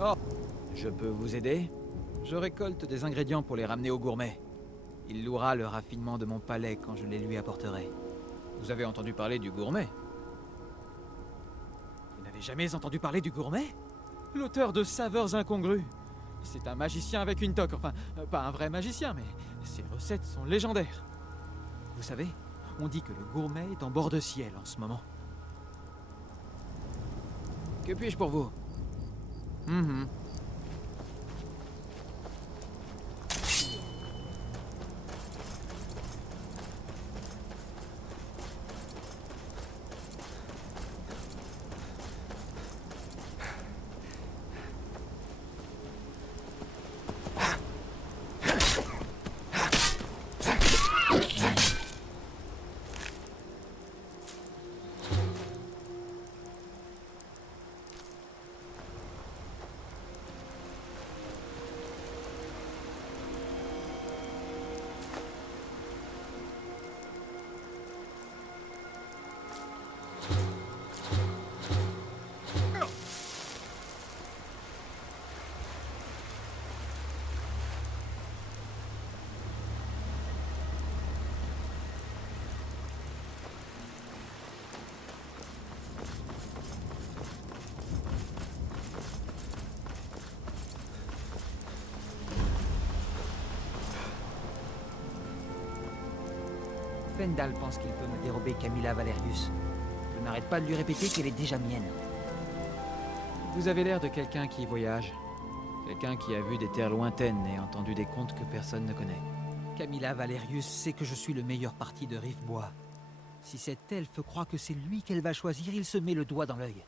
Oh, je peux vous aider? Je récolte des ingrédients pour les ramener au gourmet. Il louera le raffinement de mon palais quand je les lui apporterai. Vous avez entendu parler du gourmet? Vous n'avez jamais entendu parler du gourmet? L'auteur de Saveurs Incongrues. C'est un magicien avec une toque, enfin, pas un vrai magicien, mais ses recettes sont légendaires. Vous savez, on dit que le gourmet est en bord de ciel en ce moment. Que puis-je pour vous? Fendal pense qu'il peut me dérober Camilla Valerius. Je n'arrête pas de lui répéter qu'elle est déjà mienne. Vous avez l'air de quelqu'un qui voyage. Quelqu'un qui a vu des terres lointaines et entendu des contes que personne ne connaît. Camilla Valerius sait que je suis le meilleur parti de Rivebois. Si cet elfe croit que c'est lui qu'elle va choisir, il se met le doigt dans l'œil.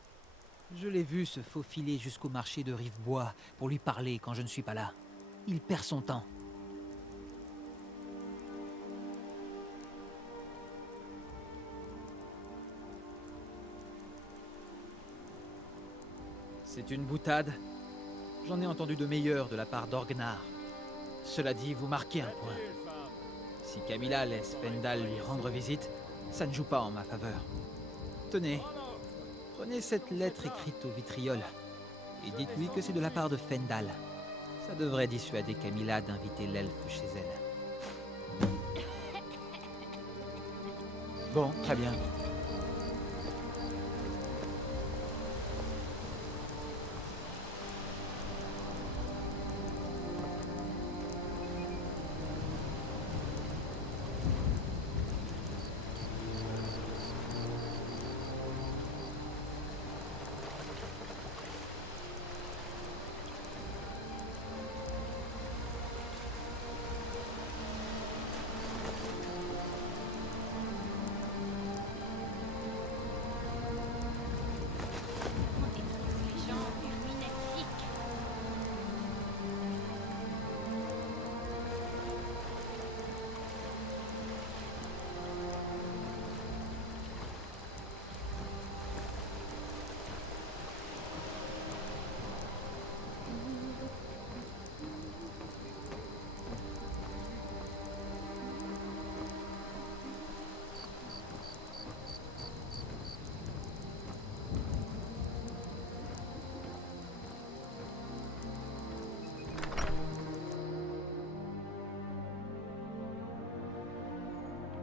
Je l'ai vu se faufiler jusqu'au marché de Rivebois pour lui parler quand je ne suis pas là. Il perd son temps. C'est une boutade. J'en ai entendu de meilleurs de la part d'Orgnar. Cela dit, vous marquez un point. Si Camilla laisse Fendal lui rendre visite, ça ne joue pas en ma faveur. Tenez, prenez cette lettre écrite au vitriol et dites-lui que c'est de la part de Fendal. Ça devrait dissuader Camilla d'inviter l'elfe chez elle. Bon, très bien.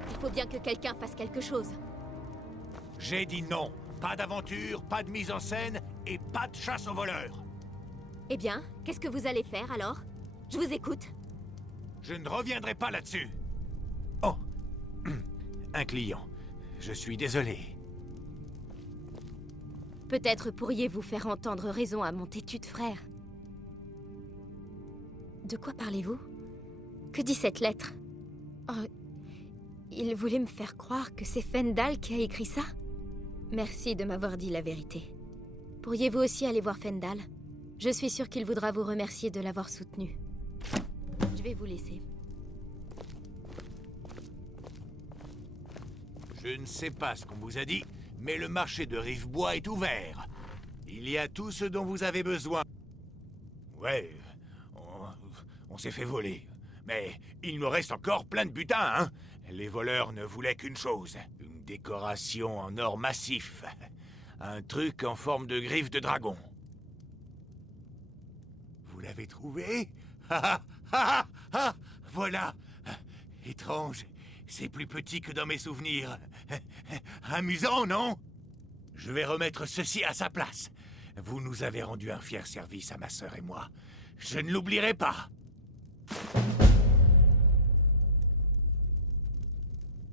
Il faut bien que quelqu'un fasse quelque chose. J'ai dit non. Pas d'aventure, pas de mise en scène et pas de chasse aux voleurs. Eh bien, qu'est-ce que vous allez faire alors? Je vous écoute. Je ne reviendrai pas là-dessus. Oh, un client. Je suis désolé. Peut-être pourriez-vous faire entendre raison à mon têtu de frère. De quoi parlez-vous? Que dit cette lettre? Oh, il voulait me faire croire que c'est Fendal qui a écrit ça? Merci de m'avoir dit la vérité. Pourriez-vous aussi aller voir Fendal? Je suis sûre qu'il voudra vous remercier de l'avoir soutenu. Je vais vous laisser. Je ne sais pas ce qu'on vous a dit, mais le marché de Rivebois est ouvert. Il y a tout ce dont vous avez besoin. Ouais, on s'est fait voler. Mais il nous reste encore plein de butin, hein? Les voleurs ne voulaient qu'une chose. Une décoration en or massif. Un truc en forme de griffe de dragon. Vous l'avez trouvé? Ah, ah, ah, ah, voilà. Étrange. C'est plus petit que dans mes souvenirs. Amusant, non? Je vais remettre ceci à sa place. Vous nous avez rendu un fier service à ma sœur et moi. Je ne l'oublierai pas.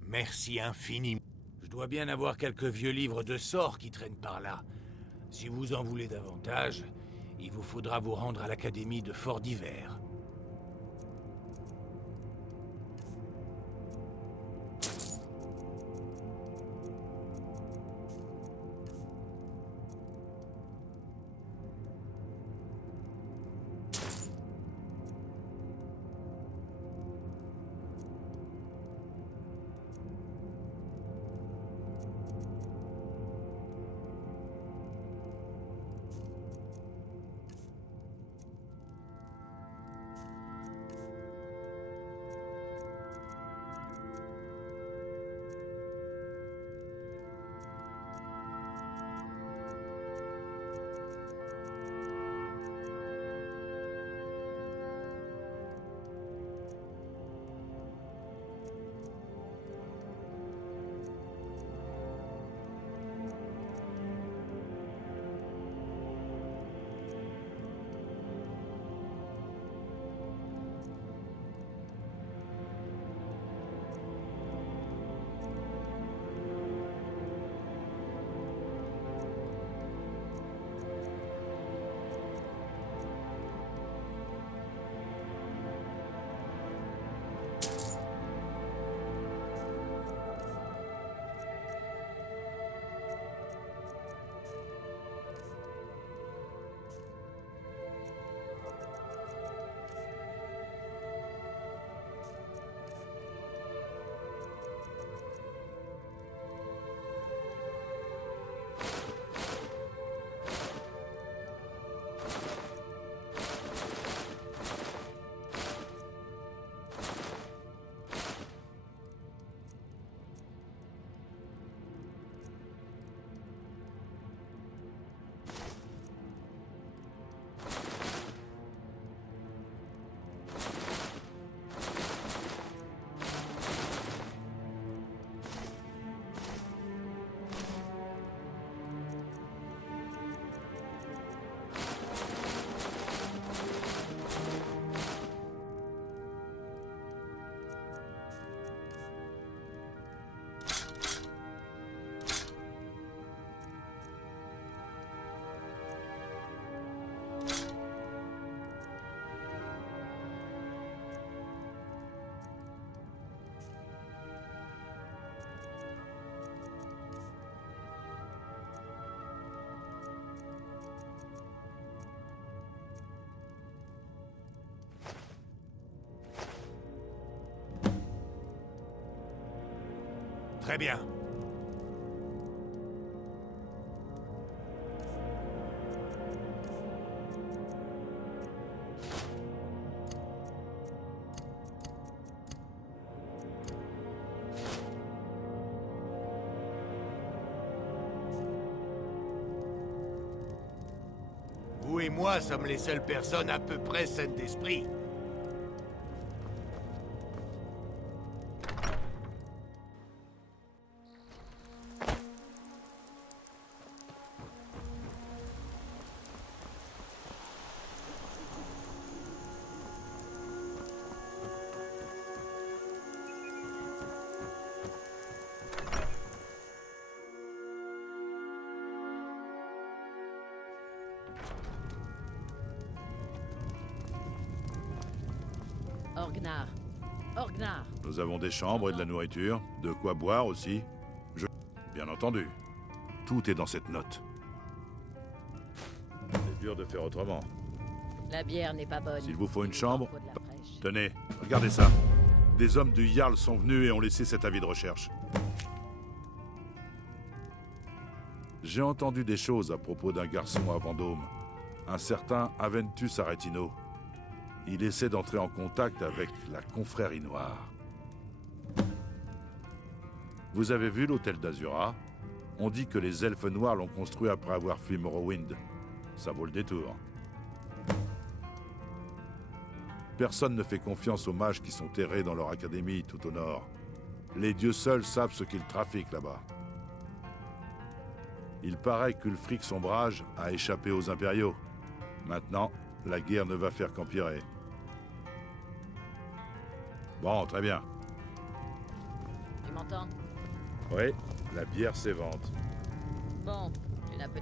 Merci infiniment. Je dois bien avoir quelques vieux livres de sorts qui traînent par là. Si vous en voulez davantage, il vous faudra vous rendre à l'académie de Fort d'Hiver. Très bien. Vous et moi sommes les seules personnes à peu près saines d'esprit. Orgnar. Orgnar. Nous avons des chambres et de la nourriture, de quoi boire aussi. Bien entendu. Tout est dans cette note. C'est dur de faire autrement. La bière n'est pas bonne. S'il vous faut une Il chambre, faut de la fraîche. tenez, regardez ça. Des hommes du Jarl sont venus et ont laissé cet avis de recherche. J'ai entendu des choses à propos d'un garçon à Vendôme, un certain Aventus Aretino. Il essaie d'entrer en contact avec la confrérie noire. Vous avez vu l'hôtel d'Azura? On dit que les elfes noirs l'ont construit après avoir fui Morrowind. Ça vaut le détour. Personne ne fait confiance aux mages qui sont terrés dans leur académie tout au nord. Les dieux seuls savent ce qu'ils trafiquent là-bas. Il paraît qu'Ulfric's ombrage a échappé aux impériaux. Maintenant, la guerre ne va faire qu'empirer. Bon, très bien. Tu m'entends? Oui, la bière s'évente. Bon, tu n'as peut...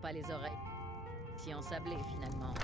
pas les oreilles. Si ensablé, finalement.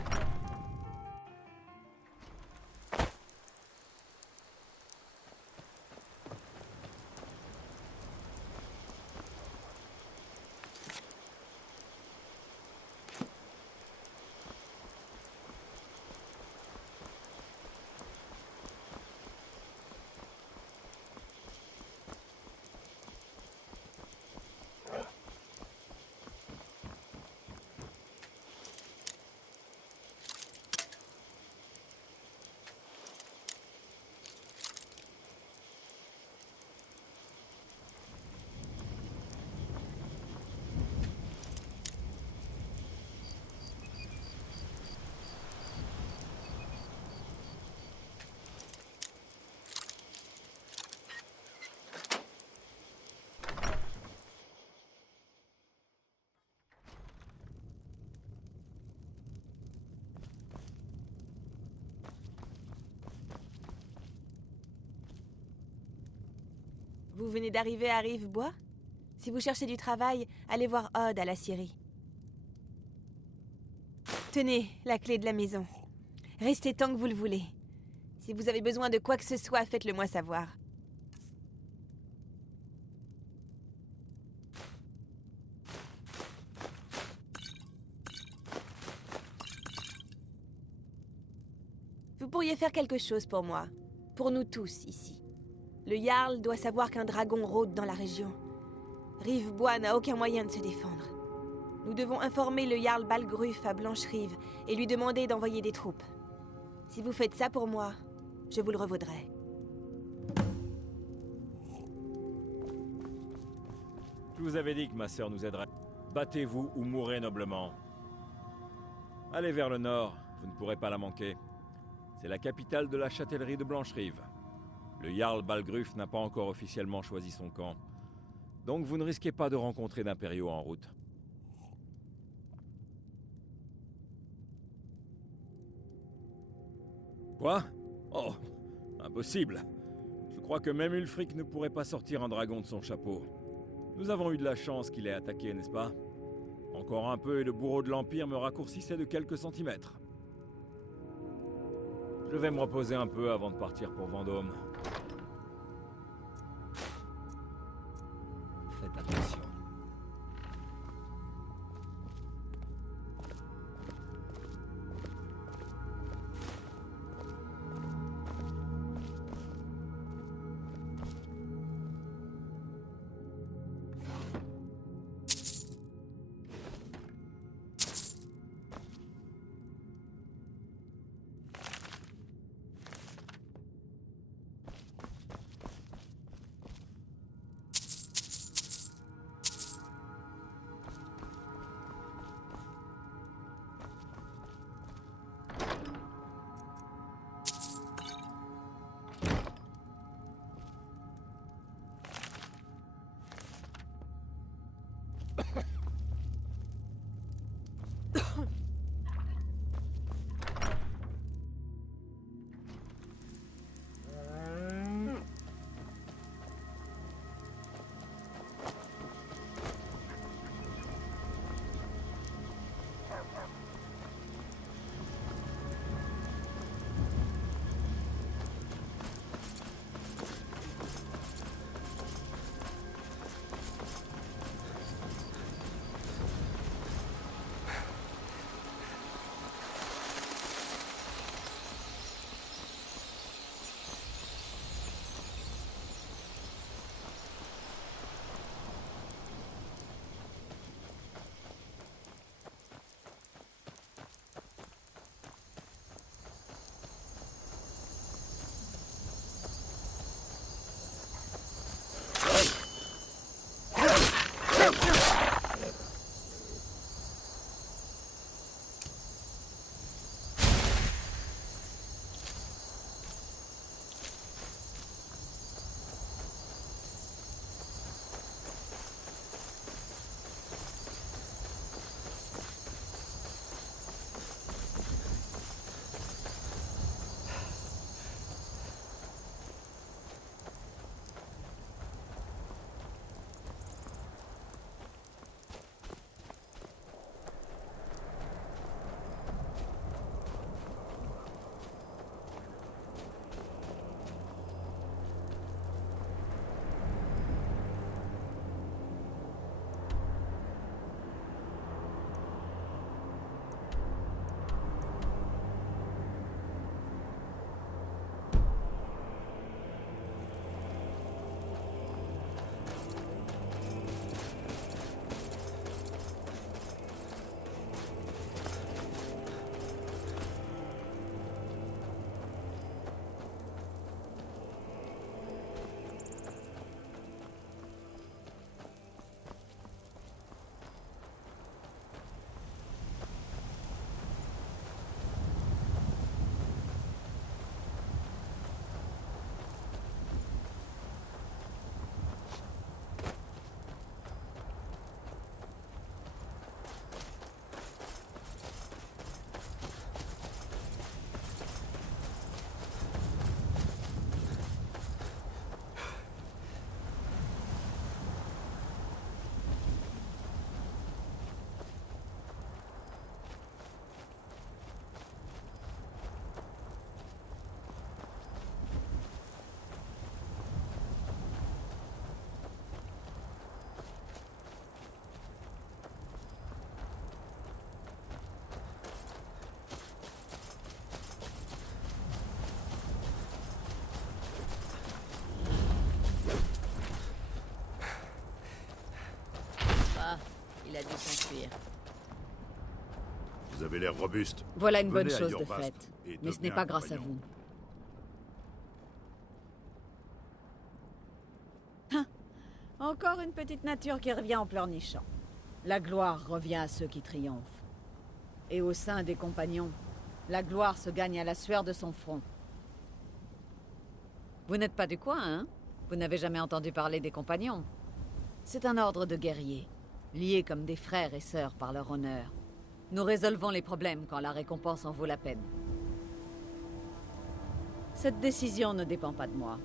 Vous venez d'arriver à Rivebois? Si vous cherchez du travail, allez voir Odd à la scierie. Tenez, la clé de la maison. Restez tant que vous le voulez. Si vous avez besoin de quoi que ce soit, faites-le moi savoir. Vous pourriez faire quelque chose pour moi. Pour nous tous, ici. Le Jarl doit savoir qu'un dragon rôde dans la région. Rivebois n'a aucun moyen de se défendre. Nous devons informer le Jarl Balgruf à Blancherive et lui demander d'envoyer des troupes. Si vous faites ça pour moi, je vous le revaudrai. Je vous avais dit que ma sœur nous aiderait. Battez-vous ou mourrez noblement. Allez vers le nord, vous ne pourrez pas la manquer. C'est la capitale de la châtellerie de Blancherive. Le Jarl Balgruf n'a pas encore officiellement choisi son camp. Donc vous ne risquez pas de rencontrer d'impériaux en route. Quoi? Oh, impossible. Je crois que même Ulfric ne pourrait pas sortir un dragon de son chapeau. Nous avons eu de la chance qu'il ait attaqué, n'est-ce pas? Encore un peu et le bourreau de l'Empire me raccourcissait de quelques centimètres. Je vais me reposer un peu avant de partir pour Vendôme. Faites attention. avez l'air robuste. Voilà une bonne Venez à chose de Yorvast faite. et Mais ce n'est devenez pas un grâce à compagnon. vous. Encore une petite nature qui revient en pleurnichant. La gloire revient à ceux qui triomphent. Et au sein des compagnons, la gloire se gagne à la sueur de son front. Vous n'êtes pas du coin, hein? Vous n'avez jamais entendu parler des compagnons? C'est un ordre de guerriers, liés comme des frères et sœurs par leur honneur. Nous résolvons les problèmes quand la récompense en vaut la peine. Cette décision ne dépend pas de moi.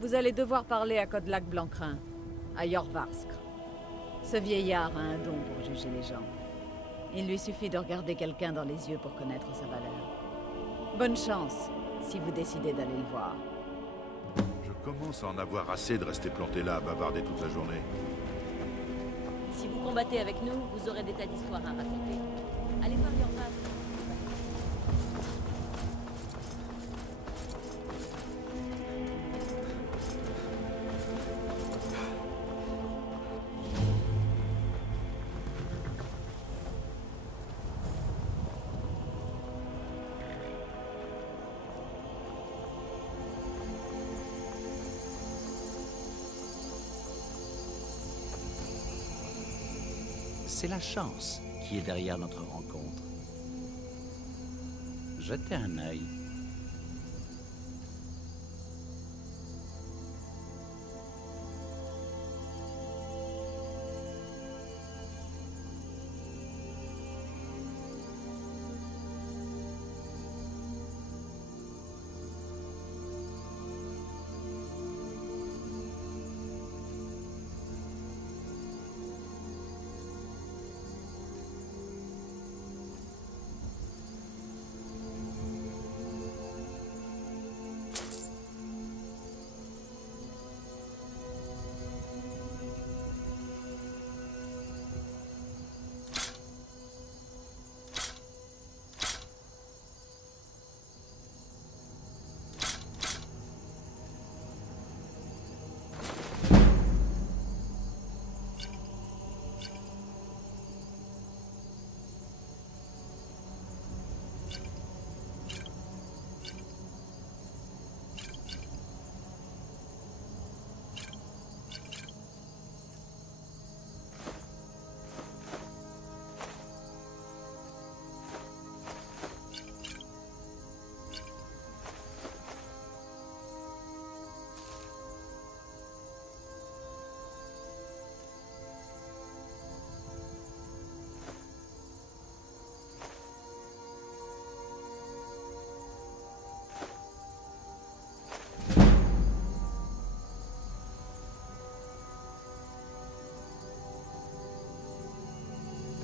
Vous allez devoir parler à Kodlak Blancrin, à Yorvarsk. Ce vieillard a un don pour juger les gens. Il lui suffit de regarder quelqu'un dans les yeux pour connaître sa valeur. Bonne chance, si vous décidez d'aller le voir. Je commence à en avoir assez de rester planté là à bavarder toute la journée. Si vous combattez avec nous, vous aurez des tas d'histoires à raconter. Allez voir Yorvarsk. C'est la chance qui est derrière notre rencontre. Jetez un œil.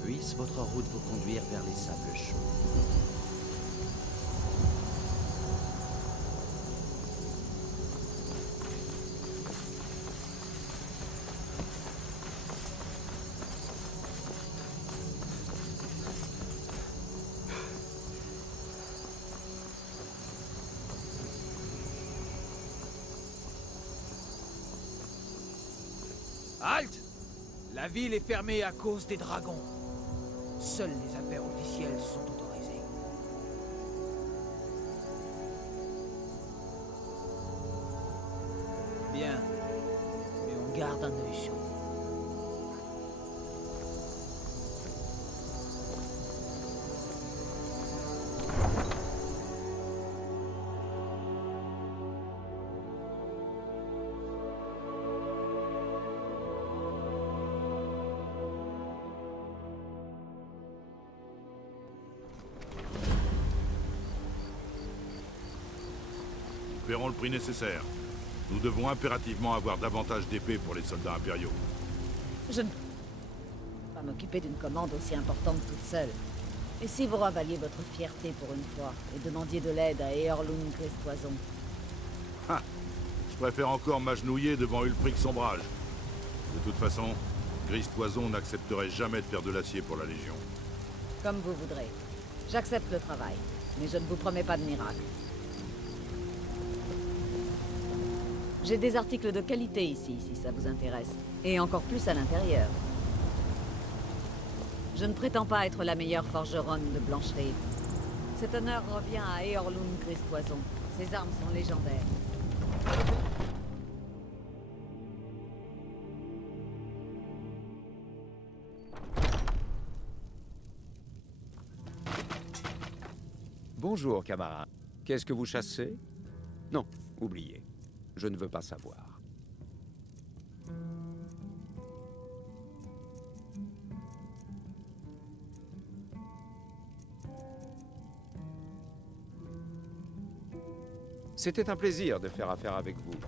Puisse votre route vous conduire vers les sables chauds. Halte! La ville est fermée à cause des dragons. Seules les affaires officielles sont autorisées. Bien. Mais on garde un œil sur vous. Nous paierons le prix nécessaire. Nous devons impérativement avoir davantage d'épées pour les soldats impériaux. Je ne peux pas m'occuper d'une commande aussi importante toute seule. Et si vous ravaliez votre fierté pour une fois, et demandiez de l'aide à Eorlund Gristoison? Je préfère encore m'agenouiller devant Ulfric Sombrage. De toute façon, Gristoison n'accepterait jamais de faire de l'acier pour la Légion. Comme vous voudrez. J'accepte le travail, mais je ne vous promets pas de miracle. J'ai des articles de qualité ici, si ça vous intéresse. Et encore plus à l'intérieur. Je ne prétends pas être la meilleure forgeronne de Blancherive. Cet honneur revient à Eorlund Gristoison. Ses armes sont légendaires. Bonjour, camarade. Qu'est-ce que vous chassez? Non, oubliez. Je ne veux pas savoir. C'était un plaisir de faire affaire avec vous.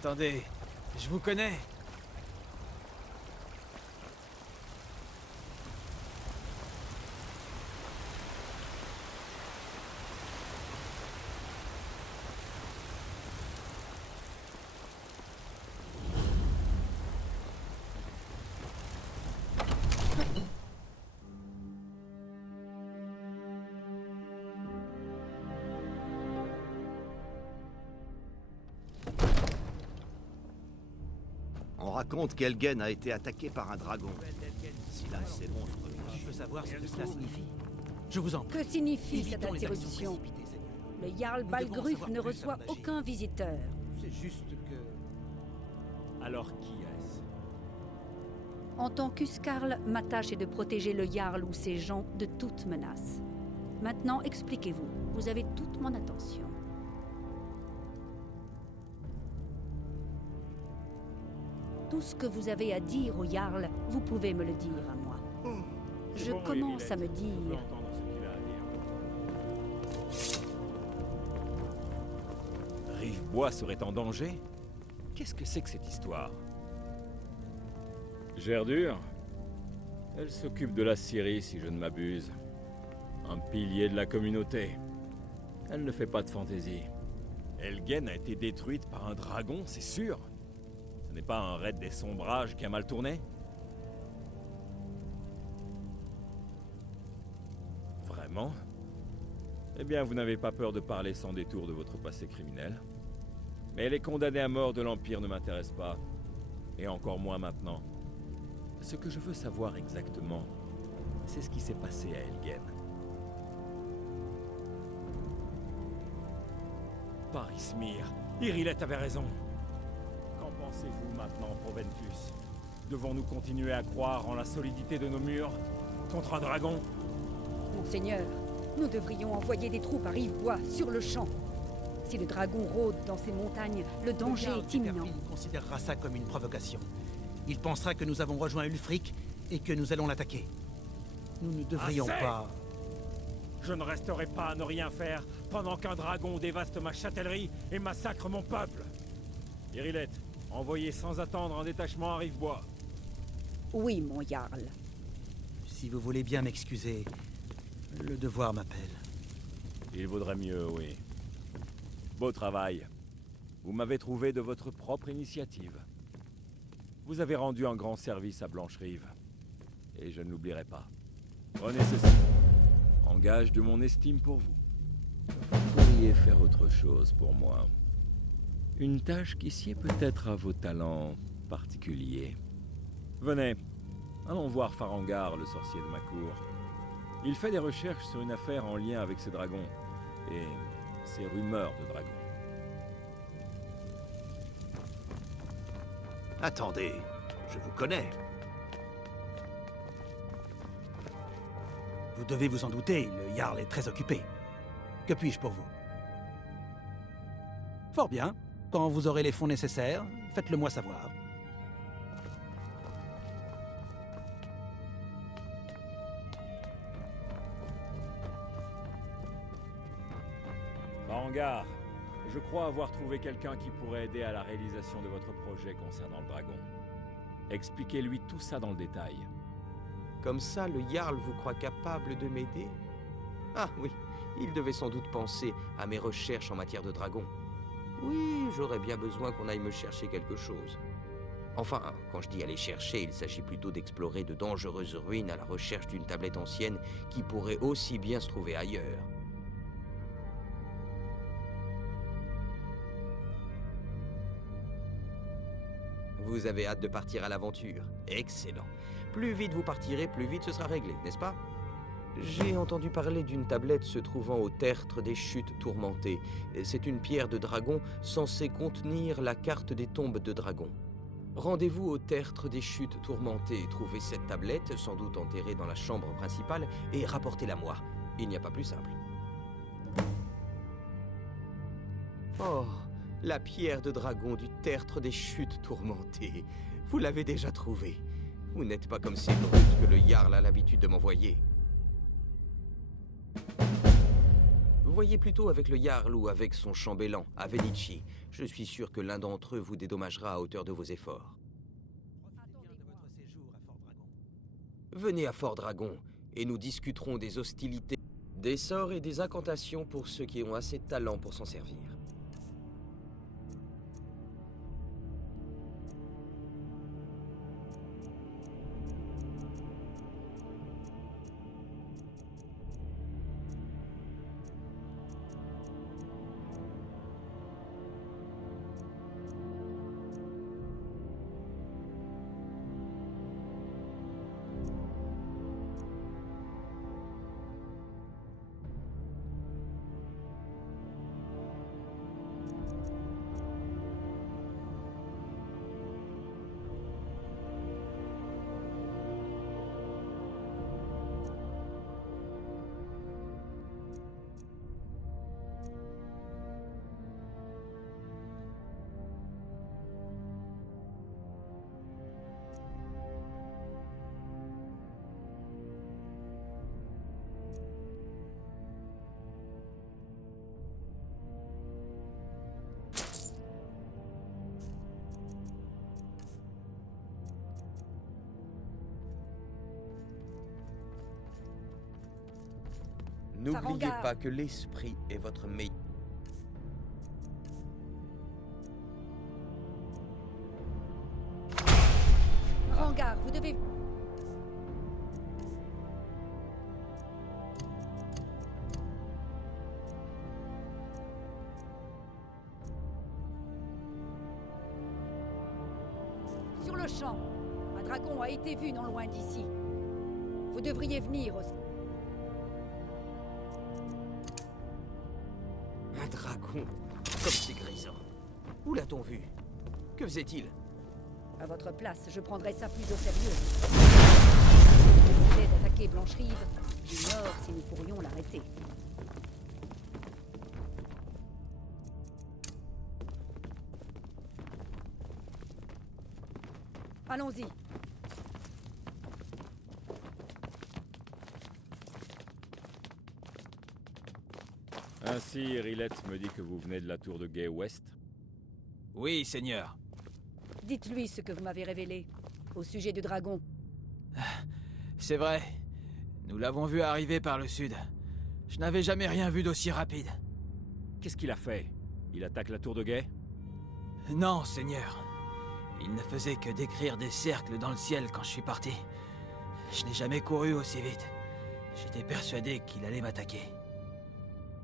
Attendez, je vous connais. On raconte qu'Elgen a été attaqué par un dragon. Si là, ces monstres... Je peux savoir ce que cela signifie. Je vous en prie. Que signifie cette Évitons les actions interruption? précipitées, Seigneur. Le Jarl Nous devons en Balgruf savoir ne plus reçoit sur la magie. aucun visiteur. C'est juste que... Alors qui est-ce? En tant qu'Uskarl, ma tâche est de protéger le Jarl ou ses gens de toute menace. Maintenant, expliquez-vous. Vous avez toute mon attention. Tout ce que vous avez à dire au Jarl, vous pouvez me le dire à moi. Je commence à me dire... Rivebois serait en danger? Qu'est-ce que c'est que cette histoire? Gerdur? Elle s'occupe de la Syrie, si je ne m'abuse. Un pilier de la communauté. Elle ne fait pas de fantaisie. Helgen a été détruite par un dragon, c'est sûr. Ce n'est pas un raid des sombrages qui a mal tourné? Vraiment? Eh bien, vous n'avez pas peur de parler sans détour de votre passé criminel. Mais les condamnés à mort de l'Empire ne m'intéressent pas. Et encore moins maintenant. Ce que je veux savoir exactement, c'est ce qui s'est passé à Helgen. Parismir, Irilette avait raison. Qu'en pensez-vous maintenant, Proventus? Devons-nous continuer à croire en la solidité de nos murs contre un dragon? Monseigneur, nous devrions envoyer des troupes à Rivebois, sur le champ. Si le dragon rôde dans ces montagnes, le danger est imminent. Il considérera ça comme une provocation. Il pensera que nous avons rejoint Ulfric et que nous allons l'attaquer. Nous ne devrions pas... Je ne resterai pas à ne rien faire pendant qu'un dragon dévaste ma châtellerie et massacre mon peuple. Irilette, envoyez sans attendre un détachement à Rivebois. Oui, mon Jarl. Si vous voulez bien m'excuser, le devoir m'appelle. Il vaudrait mieux, oui. Beau travail. Vous m'avez trouvé de votre propre initiative. Vous avez rendu un grand service à Blancherive. Et je ne l'oublierai pas. Prenez ceci. En gage de mon estime pour vous. Vous pourriez faire autre chose pour moi. Une tâche qui sied peut-être à vos talents particuliers. Venez, allons voir Farangar, le sorcier de ma cour. Il fait des recherches sur une affaire en lien avec ces dragons. Et ces rumeurs de dragons. Attendez, je vous connais. Vous devez vous en douter, le Jarl est très occupé. Que puis-je pour vous? Fort bien. Quand vous aurez les fonds nécessaires, faites-le moi savoir. Farangar, je crois avoir trouvé quelqu'un qui pourrait aider à la réalisation de votre projet concernant le dragon. Expliquez-lui tout ça dans le détail. Comme ça, le Jarl vous croit capable de m'aider? Ah oui, il devait sans doute penser à mes recherches en matière de dragon. Oui, j'aurais bien besoin qu'on aille me chercher quelque chose. Enfin, quand je dis aller chercher, il s'agit plutôt d'explorer de dangereuses ruines à la recherche d'une tablette ancienne qui pourrait aussi bien se trouver ailleurs. Vous avez hâte de partir à l'aventure. Excellent. Plus vite vous partirez, plus vite ce sera réglé, n'est-ce pas? J'ai entendu parler d'une tablette se trouvant au tertre des chutes tourmentées. C'est une pierre de dragon censée contenir la carte des tombes de dragons. Rendez-vous au tertre des chutes tourmentées, trouvez cette tablette, sans doute enterrée dans la chambre principale, et rapportez-la moi. Il n'y a pas plus simple. Oh, la pierre de dragon du tertre des chutes tourmentées. Vous l'avez déjà trouvée. Vous n'êtes pas comme ces brutes que le Jarl a l'habitude de m'envoyer. Voyez plutôt avec le Jarl ou avec son chambellan, à Venici. Je suis sûr que l'un d'entre eux vous dédommagera à hauteur de vos efforts. Venez à Fort Dragon, et nous discuterons des hostilités, des sorts et des incantations pour ceux qui ont assez de talent pour s'en servir. N'oubliez Farengar. pas que l'esprit est votre meilleur. Farengar, vous devez... Sur le champ, un dragon a été vu non loin d'ici. Vous devriez venir aussi. Un dragon, comme c'est grisant. Où l'a-t-on vu? Que faisait-il? À votre place, je prendrais ça plus au sérieux. S'il décidait d'attaquer Blancherive, j'ignore si nous pourrions l'arrêter. Allons-y. Ainsi, Rilette me dit que vous venez de la tour de Gay West. Oui, seigneur. Dites-lui ce que vous m'avez révélé au sujet du dragon. C'est vrai. Nous l'avons vu arriver par le sud. Je n'avais jamais rien vu d'aussi rapide. Qu'est-ce qu'il a fait? Il attaque la tour de Gay? Non, seigneur. Il ne faisait que décrire des cercles dans le ciel quand je suis parti. Je n'ai jamais couru aussi vite. J'étais persuadé qu'il allait m'attaquer.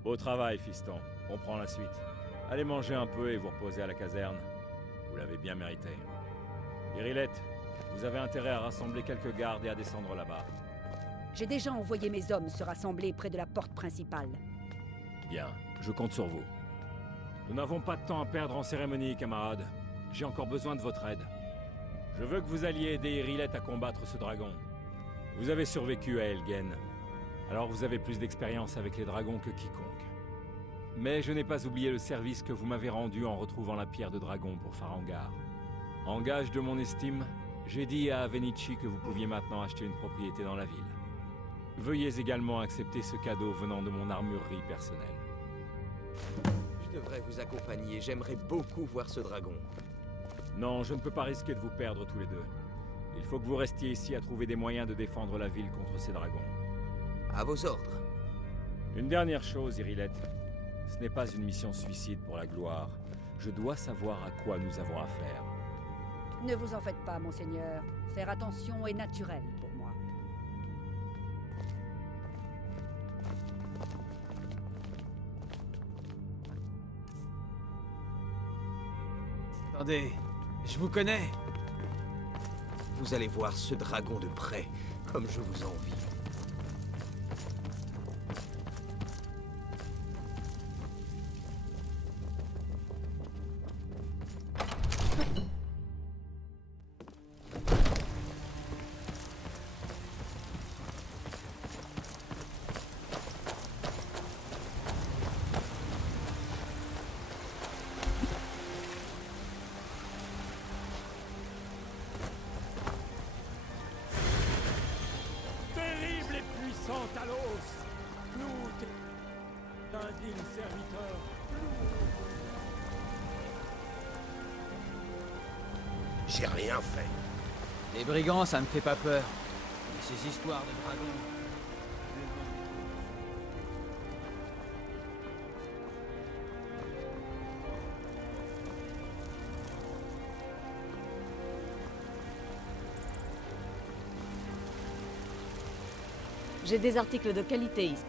Beau travail, fiston. On prend la suite. Allez manger un peu et vous reposer à la caserne. Vous l'avez bien mérité. Irilette, vous avez intérêt à rassembler quelques gardes et à descendre là-bas. J'ai déjà envoyé mes hommes se rassembler près de la porte principale. Bien, je compte sur vous. Nous n'avons pas de temps à perdre en cérémonie, camarades. J'ai encore besoin de votre aide. Je veux que vous alliez aider Irilette à combattre ce dragon. Vous avez survécu à Elgen, alors vous avez plus d'expérience avec les dragons que quiconque. Mais je n'ai pas oublié le service que vous m'avez rendu en retrouvant la pierre de dragon pour Farengar. En gage de mon estime, j'ai dit à Avenichi que vous pouviez maintenant acheter une propriété dans la ville. Veuillez également accepter ce cadeau venant de mon armurerie personnelle. Je devrais vous accompagner, j'aimerais beaucoup voir ce dragon. Non, je ne peux pas risquer de vous perdre tous les deux. Il faut que vous restiez ici à trouver des moyens de défendre la ville contre ces dragons. À vos ordres. Une dernière chose, Irilette. Ce n'est pas une mission suicide pour la gloire. Je dois savoir à quoi nous avons affaire. Ne vous en faites pas, monseigneur. Faire attention est naturel pour moi. Attendez, je vous connais. Vous allez voir ce dragon de près, comme je vous envie. Terrible et puissant Talos, nous, indignes serviteurs, J'ai rien fait. Les brigands, ça me fait pas peur. Mais ces histoires de dragons... J'ai des articles de qualité ici.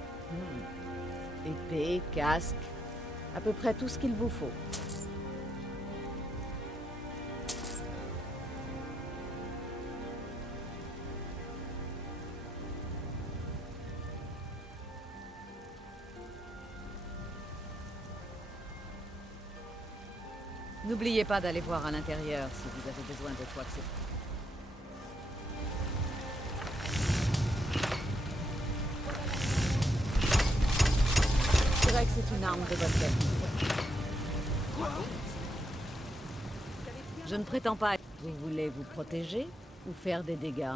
Épée, casque, à peu près tout ce qu'il vous faut. N'oubliez pas d'aller voir à l'intérieur si vous avez besoin de quoi que ce soit. Je dirais que c'est une arme de votre qualité. Je ne prétends pas... Vous voulez vous protéger ou faire des dégâts?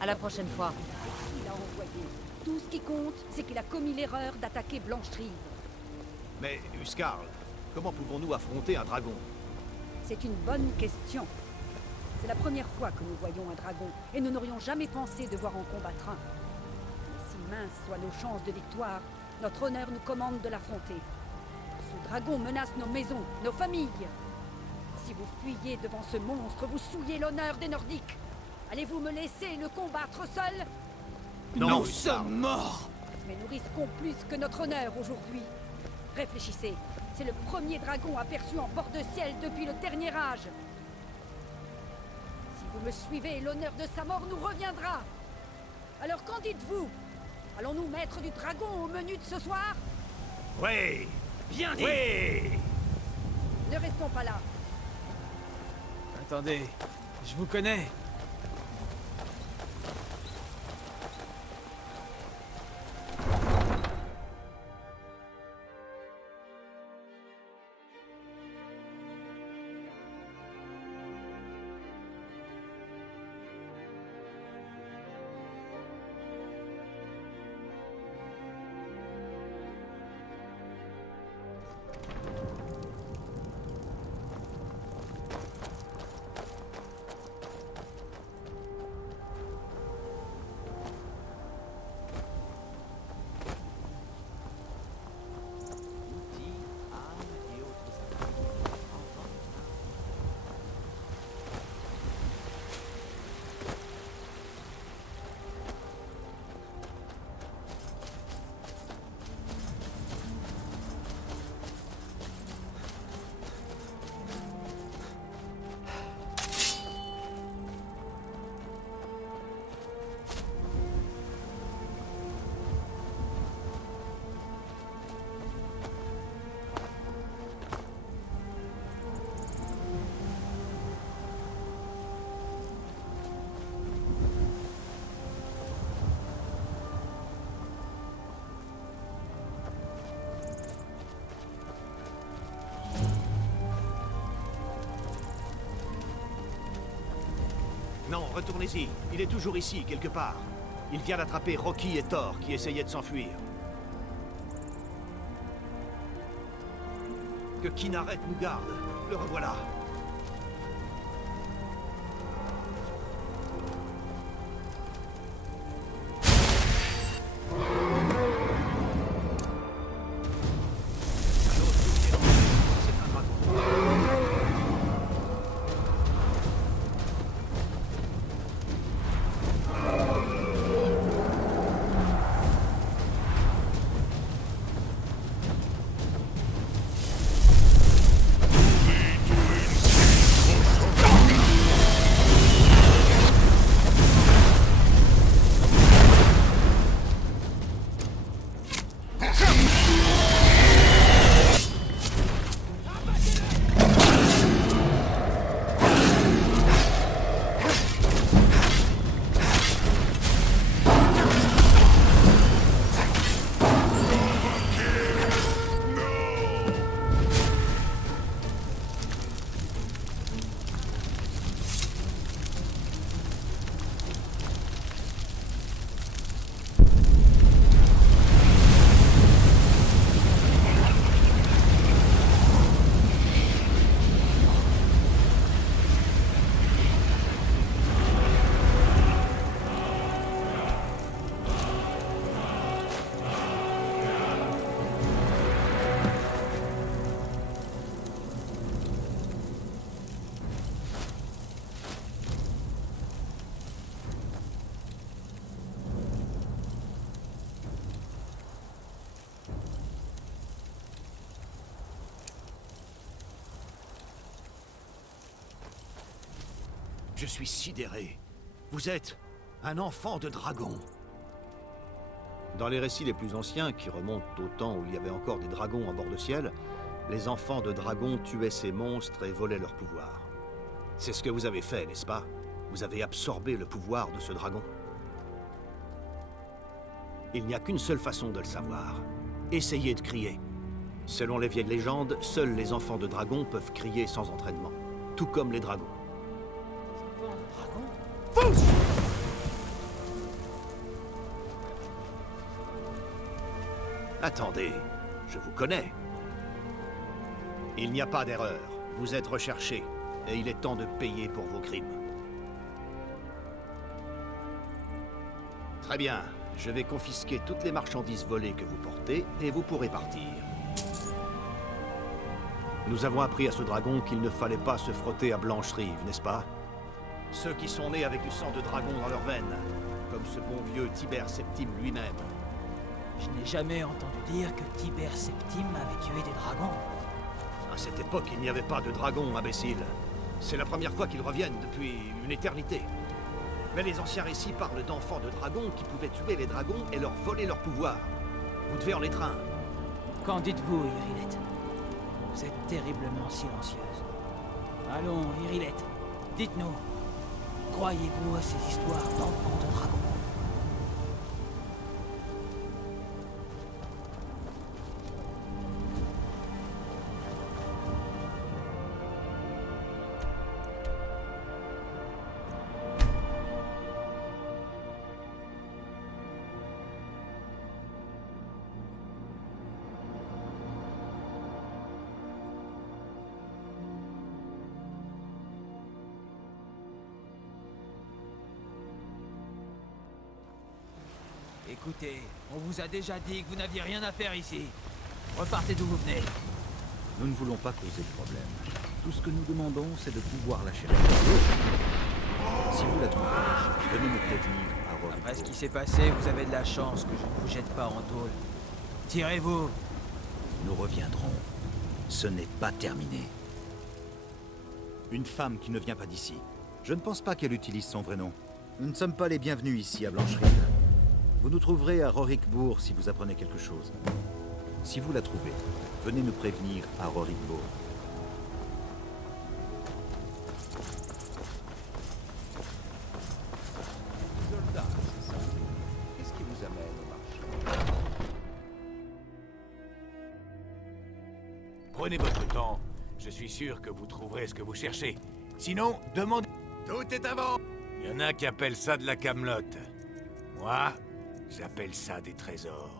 À la prochaine fois. Il a envoyé. Tout ce qui compte, c'est qu'il a commis l'erreur d'attaquer Blancherive. Mais, Huskarl, comment pouvons-nous affronter un dragon? C'est une bonne question. C'est la première fois que nous voyons un dragon, et nous n'aurions jamais pensé devoir en combattre un. Mais si minces soient nos chances de victoire, notre honneur nous commande de l'affronter. Ce dragon menace nos maisons, nos familles. Si vous fuyez devant ce monstre, vous souillez l'honneur des Nordiques. Allez-vous me laisser le combattre seul? Non, nous sommes morts! Mais nous risquons plus que notre honneur aujourd'hui. Réfléchissez, c'est le premier dragon aperçu en bord de ciel depuis le dernier âge. Si vous me suivez, l'honneur de sa mort nous reviendra. Alors qu'en dites-vous? Allons-nous mettre du dragon au menu de ce soir? Oui! Bien dit! Oui! Ne restons pas là. Attendez, je vous connais. Non, retournez-y. Il est toujours ici, quelque part. Il vient d'attraper Rocky et Thor, qui essayaient de s'enfuir. Que Kynareth nous garde. Le revoilà. Je suis sidéré. Vous êtes un enfant de dragon. Dans les récits les plus anciens, qui remontent au temps où il y avait encore des dragons en bord de ciel, les enfants de dragons tuaient ces monstres et volaient leur pouvoir. C'est ce que vous avez fait, n'est-ce pas? Vous avez absorbé le pouvoir de ce dragon. Il n'y a qu'une seule façon de le savoir. Essayez de crier. Selon les vieilles légendes, seuls les enfants de dragons peuvent crier sans entraînement. Tout comme les dragons. Attendez, je vous connais. Il n'y a pas d'erreur. Vous êtes recherché, et il est temps de payer pour vos crimes. Très bien. Je vais confisquer toutes les marchandises volées que vous portez, et vous pourrez partir. Nous avons appris à ce dragon qu'il ne fallait pas se frotter à Blancherive, n'est-ce pas? Ceux qui sont nés avec du sang de dragon dans leurs veines, comme ce bon vieux Tibère Septime lui-même. Je n'ai jamais entendu dire que Tibère Septime avait tué des dragons. À cette époque, il n'y avait pas de dragons, imbécile. C'est la première fois qu'ils reviennent depuis une éternité. Mais les anciens récits parlent d'enfants de dragons qui pouvaient tuer les dragons et leur voler leur pouvoir. Vous devez en être un. Qu'en dites-vous, Irilette? Vous êtes terriblement silencieuse. Allons, Irilette, dites-nous. Croyez-vous à ces histoires d'enfants de dragons? Écoutez, on vous a déjà dit que vous n'aviez rien à faire ici. Repartez d'où vous venez. Nous ne voulons pas causer de problème. Tout ce que nous demandons, c'est de pouvoir la chercher. Si vous la trouvez, venez me prévenir à Rorikbourg. Après ce qui s'est passé, vous avez de la chance que je ne vous jette pas en tôle. Tirez-vous. Nous reviendrons. Ce n'est pas terminé. Une femme qui ne vient pas d'ici. Je ne pense pas qu'elle utilise son vrai nom. Nous ne sommes pas les bienvenus ici à Blancherive. Vous nous trouverez à Rorikbourg si vous apprenez quelque chose. Si vous la trouvez, venez nous prévenir à Rorikbourg. Soldats, c'est ça. Qu'est-ce qui vous amène au marché? Prenez votre temps. Je suis sûr que vous trouverez ce que vous cherchez. Sinon, demandez... Tout est à vendre. Il y en a qui appellent ça de la camelote. Moi, j'appelle ça des trésors.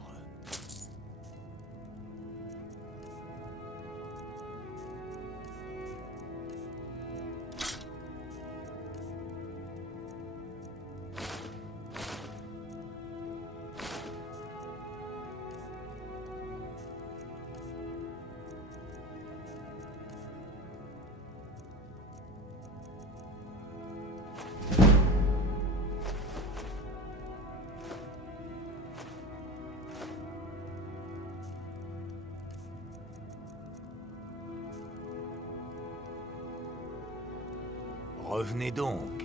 Revenez donc.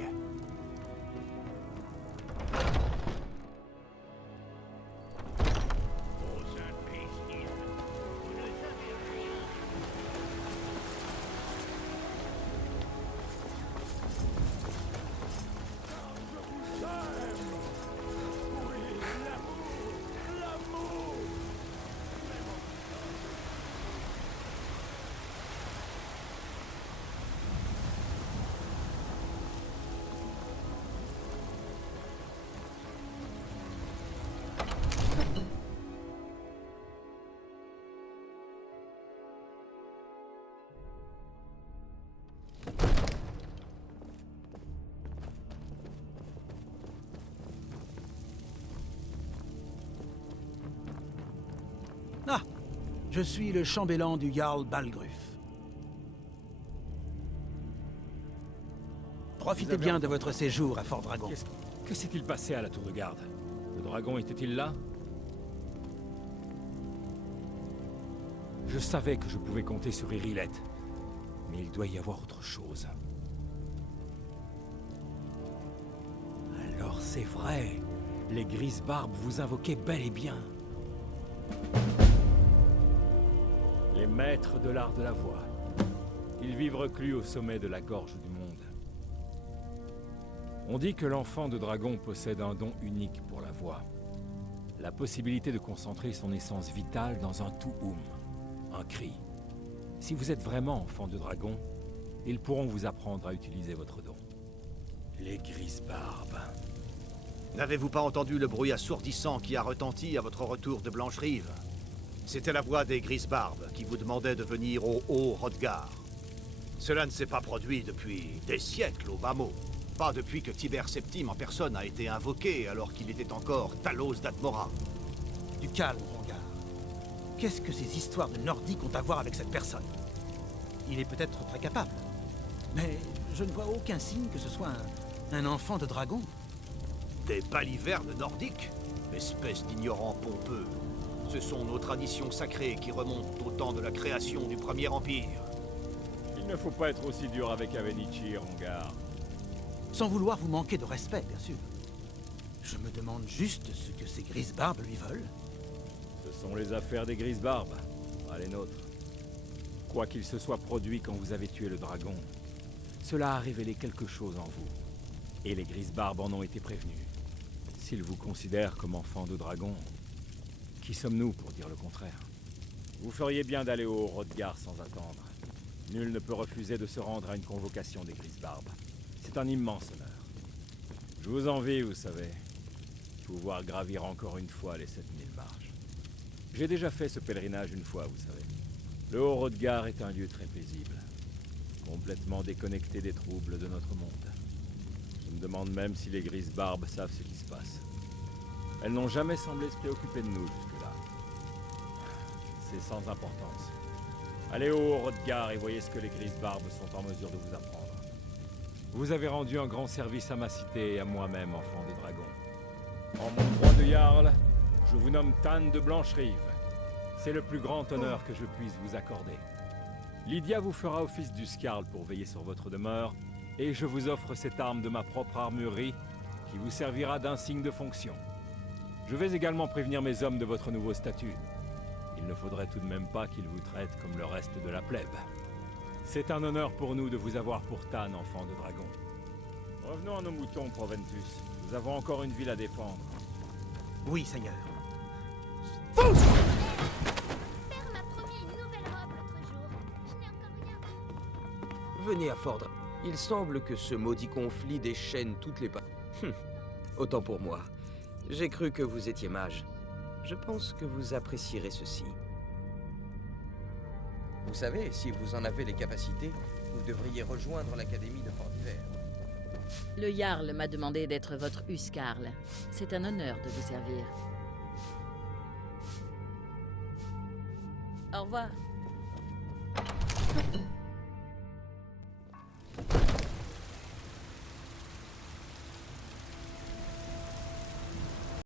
Ah, je suis le chambellan du Jarl Balgruf. Profitez bien de votre séjour à Fort Dragon. Que s'est-il passé à la tour de garde? Le dragon était-il là? Je savais que je pouvais compter sur Irilette, mais il doit y avoir autre chose. Alors c'est vrai, les Grises-Barbes vous invoquaient bel et bien. Les maîtres de l'art de la voix. Ils vivent reclus au sommet de la gorge du monde. On dit que l'enfant de dragon possède un don unique pour la voix. La possibilité de concentrer son essence vitale dans un tout-oum, un cri. Si vous êtes vraiment enfant de dragon, ils pourront vous apprendre à utiliser votre don. Les Grises-Barbes. N'avez-vous pas entendu le bruit assourdissant qui a retenti à votre retour de Blancherive? C'était la voix des Grisbarbes qui vous demandait de venir au Haut-Hrodgar. Cela ne s'est pas produit depuis des siècles au bas mot. Pas depuis que Tibère Septime en personne a été invoqué alors qu'il était encore Talos d'Atmora. Du calme, Rongar. Qu'est-ce que ces histoires de Nordiques ont à voir avec cette personne? Il est peut-être très capable, mais je ne vois aucun signe que ce soit un enfant de dragon. Des balivernes nordiques? Espèce d'ignorants pompeux. Ce sont nos traditions sacrées qui remontent au temps de la création du Premier Empire. Il ne faut pas être aussi dur avec Avenichi, Rongar. Sans vouloir vous manquer de respect, bien sûr. Je me demande juste ce que ces Grisbarbes lui veulent. Ce sont les affaires des Grisbarbes, pas les nôtres. Quoi qu'il se soit produit quand vous avez tué le dragon, cela a révélé quelque chose en vous. Et les Grisbarbes en ont été prévenus. S'ils vous considèrent comme enfant de dragon, qui sommes-nous pour dire le contraire? Vous feriez bien d'aller au Hrodgar sans attendre. Nul ne peut refuser de se rendre à une convocation des Grisbarbes. C'est un immense honneur. Je vous envie, vous savez. Pouvoir gravir encore une fois les 7000 marches. J'ai déjà fait ce pèlerinage une fois, vous savez. Le Hrodgar est un lieu très paisible. Complètement déconnecté des troubles de notre monde. Je me demande même si les Grisbarbes savent ce qui se passe. Elles n'ont jamais semblé se préoccuper de nous jusque-là. C'est sans importance. Allez au Hrodgar et voyez ce que les Grisbarbes sont en mesure de vous apprendre. Vous avez rendu un grand service à ma cité et à moi-même, enfant de dragon. En mon droit de Jarl, je vous nomme Tan de Blancherive. C'est le plus grand honneur que je puisse vous accorder. Lydia vous fera office du Skarl pour veiller sur votre demeure, et je vous offre cette arme de ma propre armurerie qui vous servira d'insigne de fonction. Je vais également prévenir mes hommes de votre nouveau statut. Il ne faudrait tout de même pas qu'ils vous traitent comme le reste de la plèbe. C'est un honneur pour nous de vous avoir pour Tan, enfant de dragon. Revenons à nos moutons, Proventus. Nous avons encore une ville à défendre. Oui, Seigneur. Père m'a promis une nouvelle robe l'autre jour. Je n'ai encore rien. Venez à Fordre. Il semble que ce maudit conflit déchaîne toutes les Autant pour moi. J'ai cru que vous étiez mage. Je pense que vous apprécierez ceci. Vous savez, si vous en avez les capacités, vous devriez rejoindre l'Académie de Fort-d'Hiver. Le Jarl m'a demandé d'être votre Huskarl. C'est un honneur de vous servir. Au revoir.